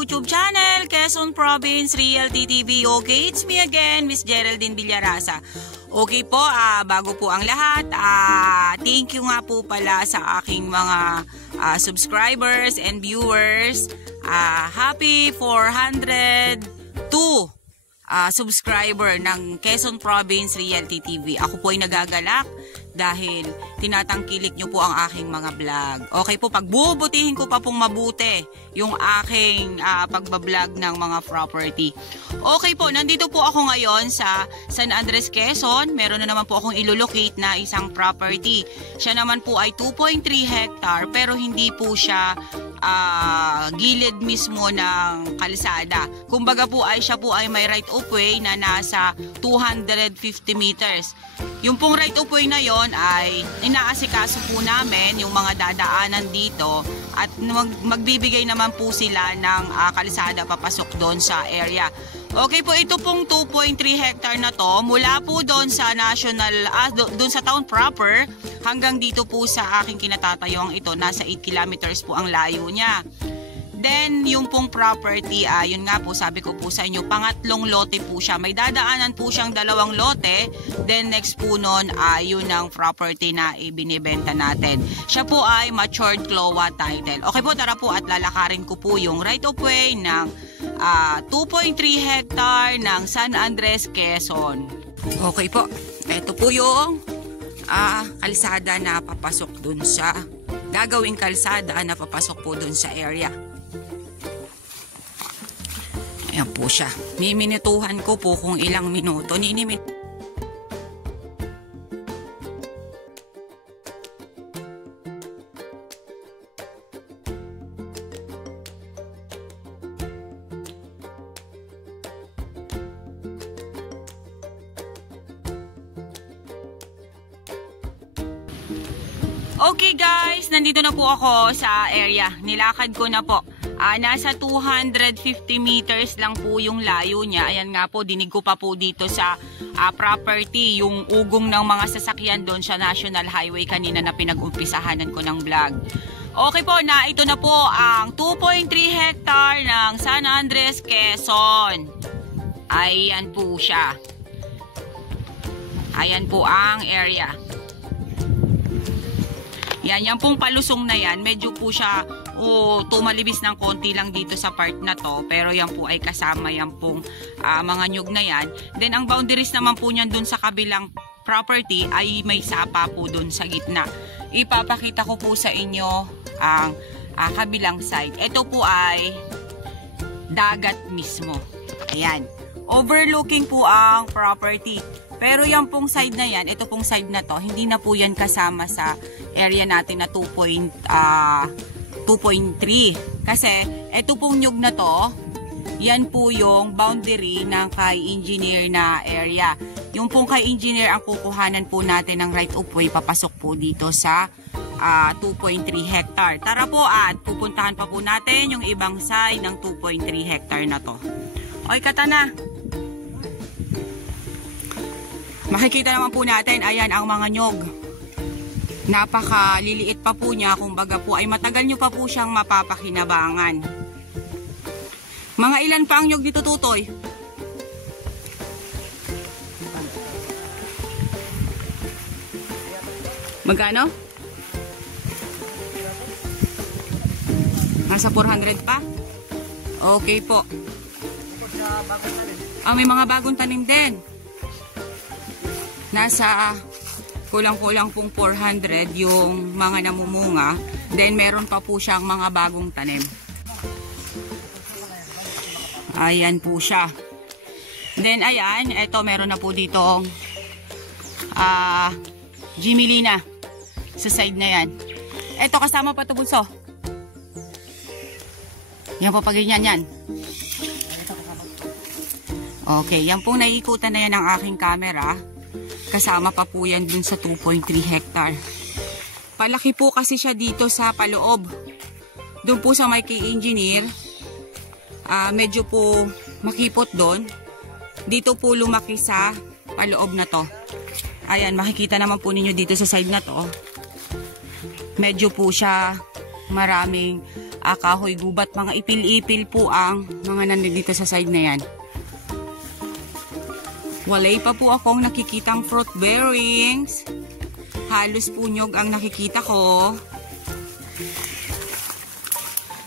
YouTube channel, Quezon Province Realty TV. Okay, it's me again, Miss Geraldine Villarasa. Okay po, bago po ang lahat, thank you nga po pala sa aking mga subscribers and viewers. Happy 402 subscriber ng Quezon Province Realty TV. Ako po ay nagagalak dahil tinatangkilik nyo po ang aking mga vlog. Okay po, pagbubutihin ko pa pong mabuti yung aking pagbablog ng mga property. Okay po, nandito po ako ngayon sa San Andres, Quezon. Meron na naman po akong ilolocate na isang property. Siya naman po ay 2.3 hectare pero hindi po siya gilid mismo ng kalsada. Kumbaga po ay siya po ay may right of way na nasa 250 meters. Yung pong right of way na yon ay inaasikaso po namin yung mga dadaanan dito at magbibigay naman po sila ng kalsada papasok doon sa area. Okay po, ito pong 2.3 hectare na to mula po doon sa national, doon sa town proper hanggang dito po sa aking kinatatayong ito, nasa 8 kilometers po ang layo niya. Then, yung pong property, yun nga po, sabi ko po sa inyo, pangatlong lote po siya. May dadaanan po siyang 2 lote. Then, next po nun, yun ang property na ibinibenta natin. Siya po ay matured CLOA title. Okay po, tara po at lalakarin ko po yung right of way ng 2.3 hectare ng San Andres, Quezon. Okay po, ito po yung kalsada na papasok dun sa, gagawing kalsada na papasok po dun sa area. Ayan po siya. Miminituhan ko po kung ilang minuto. Okay guys, nandito na po ako sa area. Nilakad ko na po. Nasa 250 meters lang po yung layo niya. Ayan nga po, dinig ko pa po dito sa property, yung ugong ng mga sasakyan doon sa National Highway kanina na pinag-umpisahanan ko ng vlog. Okay po, ito na po ang 2.3 hectare ng San Andres, Quezon. Ayan po siya. Ayan po ang area. Yan pong palusong na yan, medyo po siya tumalibis ng konti lang dito sa part na to, pero yan po ay kasama yan pong mga nyug na yan. Then ang boundaries naman po niyan dun sa kabilang property ay may sapa po dun sa gitna. Ipapakita ko po sa inyo ang kabilang side. Ito po ay dagat mismo. Ayan. Overlooking po ang property. Pero yung pong side na yan, ito pong side na to, hindi na po yan kasama sa area natin na 2.3. Kasi ito pong nyug na to, yan po yung boundary ng kay engineer na area. Yung pong kay engineer ang kukuhanan po natin ng right of way papasok po dito sa 2.3 hectare. Tara po at pupuntahan pa po natin yung ibang side ng 2.3 hectare na to. Oy, katana! Makikita naman po natin, ayan ang mga nyog. Napakaliliit pa po niya, kumbaga po ay matagal nyo pa po siyang mapapakinabangan. Mga ilan pa ang nyog dito, Tutoy? Magkano? Nasa 400 pa? Okay po. May mga bagong tanim din. Nasa kulang-kulang pong 400 yung mga namumunga. Then meron pa po siyang mga bagong tanim. Ayan po siya. Then ayan, eto meron na po ditong Jimilina sa side na yan. Eto kasama pa ito, bunso. Yan po, pagganyan yan. Okay, yan pong naiikutan na yan ng aking camera. Kasama pa po yan dun sa 2.3 hectare. Palaki po kasi siya dito sa paloob. Doon po sa may kay engineer. Medyo po makipot doon. Dito po lumaki sa paloob na to. Ayan, makikita naman po ninyo dito sa side na to. Medyo po siya maraming kahoy gubat, mga ipil-ipil po ang mga nandito sa side na yan. Walay pa po akong nakikitang fruit bearings. Halos po nyog ang nakikita ko.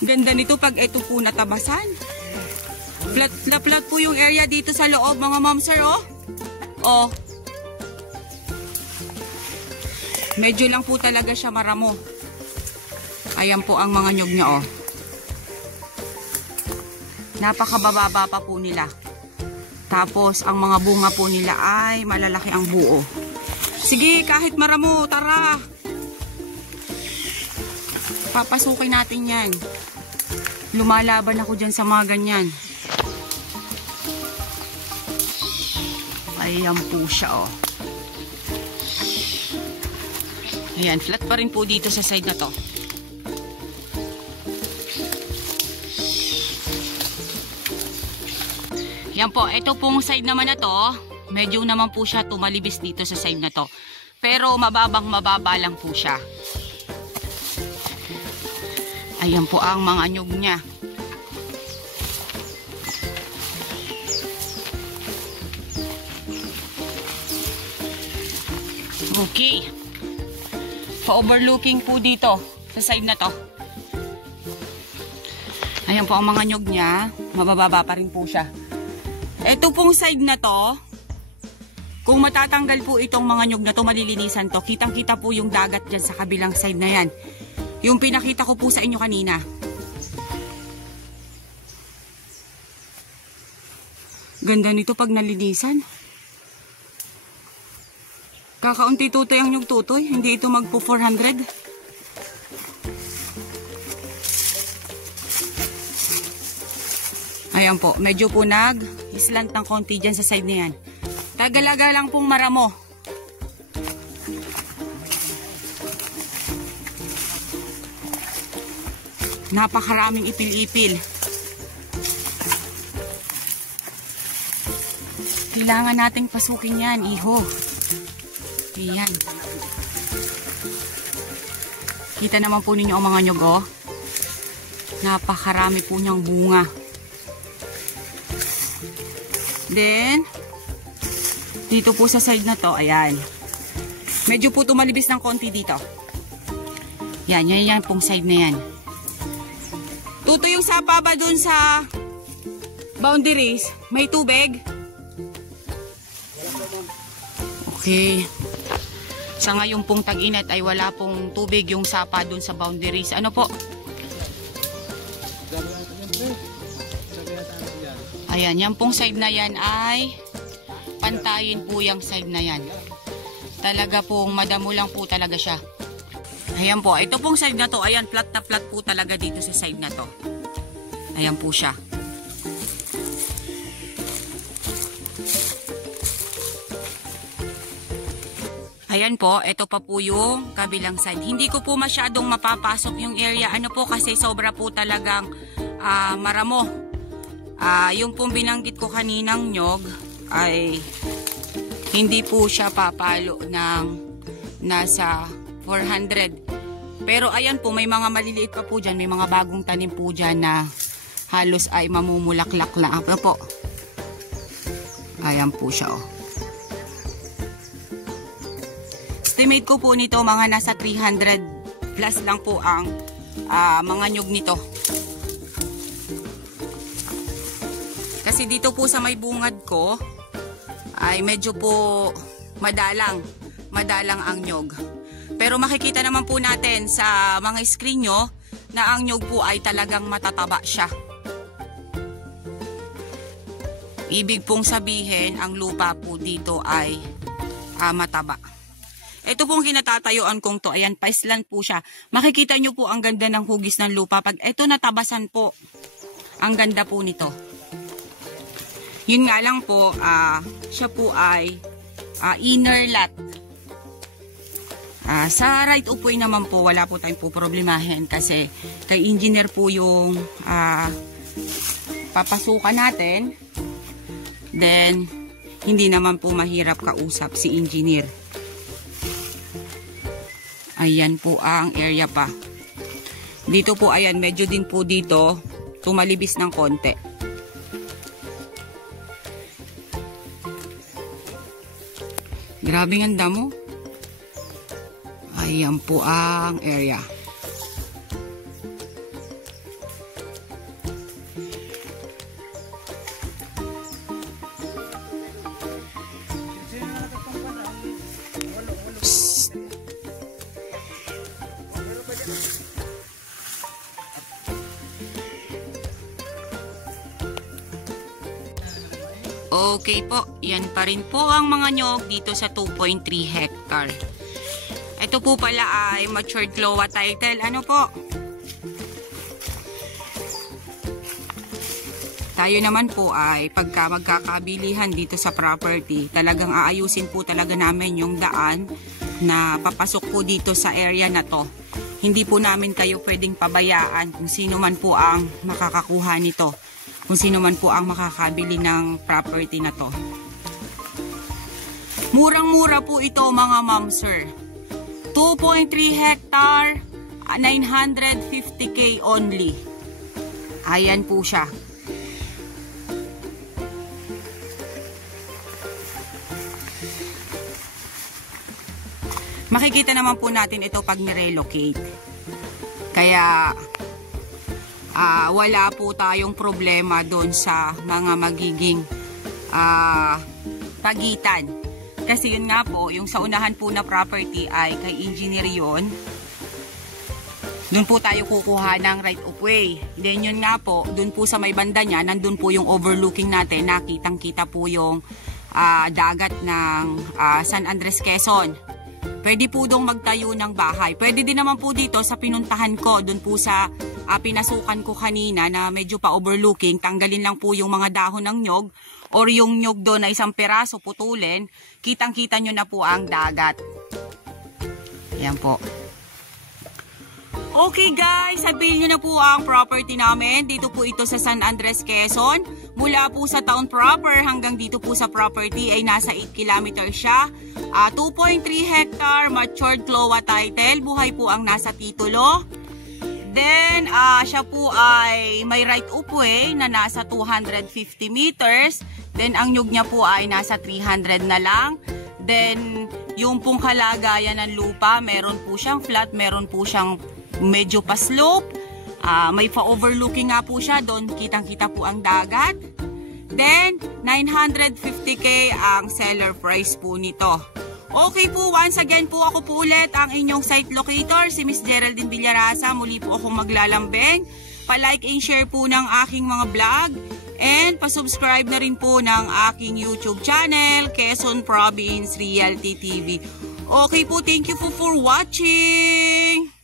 Ganda nito pag ito po natabasan. Flat po yung area dito sa loob, mga ma'am sir, oh. Oh. Medyo lang po talaga siya maramo. Ayan po ang mga nyog niya, oh. Napakabababa pa po nila. Tapos, ang mga bunga po nila ay malalaki ang buo. Sige, kahit maramo, tara. Papasukin natin yan. Lumalaban ako dyan sa mga ganyan. Ayan po siya, oh. Ayan, flat pa rin po dito sa side na to. Yan po, ito pong side naman na to, medyo naman po siya tumalibis dito sa side na to. Pero mababa lang po siya. Ayan po ang mga nyug niya. Okay. Pa-overlooking po dito sa side na to. Ayan po ang mga nyug niya, mabababa pa rin po siya. Ito pong side na to, kung matatanggal po itong mga nyug na to, malilinisan to. Kitang-kita po yung dagat dyan sa kabilang side na yan. Yung pinakita ko po sa inyo kanina. Ganda nito pag nalinisan. Kakaunti tutoy ang nyug tutoy, hindi ito magpo 400. Ayan po, medyo po nag-islant ng konti dyan sa side na yan. Tagalaga lang pong maramo. Napakaraming ipil-ipil. Kailangan nating pasukin yan, iho. Ayan. Kita naman po ninyo ang mga nyog, oh. Napakarami po niyang bunga. Then, dito po sa side na to, ayan. Medyo po tumalibis ng konti dito. Yan pong side na yan. Tuto yung sapa ba dun sa boundaries? May tubig? Okay. Sa ngayon pong tag-init ay wala pong tubig yung sapa dun sa boundaries. Ano po? Ayan, yan pong side na yan ay pantayin po yung side na yan. Talaga pong madamo lang po talaga siya. Ayan po, ito pong side na to, ayan, flat na flat po talaga dito sa side na to. Ayan po siya. Ayan po, ito pa po yung kabilang side. Hindi ko po masyadong mapapasok yung area. Ano po, kasi sobra po talagang maramo. Yung pong binanggit ko kaninang nyog ay hindi po siya papalo ng nasa 400. Pero ayan po, may mga maliliit pa po dyan. May mga bagong tanim po dyan na halos ay mamumulaklak lang. Ano po? Ayan po siya, oh. Estimate ko po nito mga nasa 300 plus lang po ang mga nyog nito. Kasi dito po sa may bungad ko ay medyo po madalang ang nyog. Pero makikita naman po natin sa mga screen nyo na ang nyog po ay talagang matataba siya. Ibig pong sabihin ang lupa po dito ay mataba. Ito pong kinatatayuan kong to, ayan, paisland po siya. Makikita nyo po ang ganda ng hugis ng lupa. Pag ito natabasan po, ang ganda po nito. Yun nga lang po, siya po ay inner lot. Sa right of way naman po, wala po tayong po problemahin kasi kay engineer po yung papasukan natin. Then, hindi naman po mahirap kausap si engineer. Ayan po ang area pa. Dito po, ayan, medyo din po dito tumalibis ng konti. Grabe ang damo. Ayan po ang area. Okay po, yan pa rin po ang mga nyog dito sa 2.3 hectare. Ito po pala ay matured CLOA title. Ano po? Tayo naman po ay pagka magkakabilihan dito sa property, talagang aayusin po talaga namin yung daan na papasok po dito sa area na to. Hindi po namin kayo pwedeng pabayaan kung sino man po ang makakakuha nito. Kung sino man po ang makakabili ng property na to. Murang-mura po ito mga ma'am sir. 2.3 hectare, 950k only. Ayan po siya. Makikita naman po natin ito pag nirelocate. Kaya wala po tayong problema doon sa mga magiging pagitan. Kasi yun nga po, yung sa unahan po na property ay kay engineer yun. Doon po tayo kukuha ng right of way. Then yun nga po, doon po sa may banda niya, nandun po yung overlooking natin, nakitang-kita po yung dagat ng San Andres, Quezon. Pwede po doon magtayo ng bahay. Pwede din naman po dito sa pinuntahan ko, doon po sa pinasukan ko kanina na medyo pa overlooking, tanggalin lang po yung mga dahon ng nyog or yung nyog doon na isang peraso putulin, kitang-kita nyo na po ang dagat. Ayan po. Okay guys, sabihin nyo na po ang property namin. Dito po ito sa San Andres, Quezon. Mula po sa town proper hanggang dito po sa property ay nasa 8 kilometers siya. 2.3 hectare, matured CLOA title. Buhay po ang nasa titulo. Then, siya po ay may right of way na nasa 250 meters. Then, ang nyug niya po ay nasa 300 na lang. Then, yung pong kalagayan ng lupa, meron po siyang flat, meron po siyang medyo pa slope. May pa-overlooking nga po siya. Doon, kitang-kita po ang dagat. Then, 950k ang seller price po nito. Okay po, once again po ako po ulit ang inyong site locator, si Miss Geraldine Villarasa. Muli po akong maglalambing. Pa-like and share po ng aking mga vlog. And pa-subscribe na rin po ng aking YouTube channel, Quezon Province Realty TV. Okay po, thank you po for watching.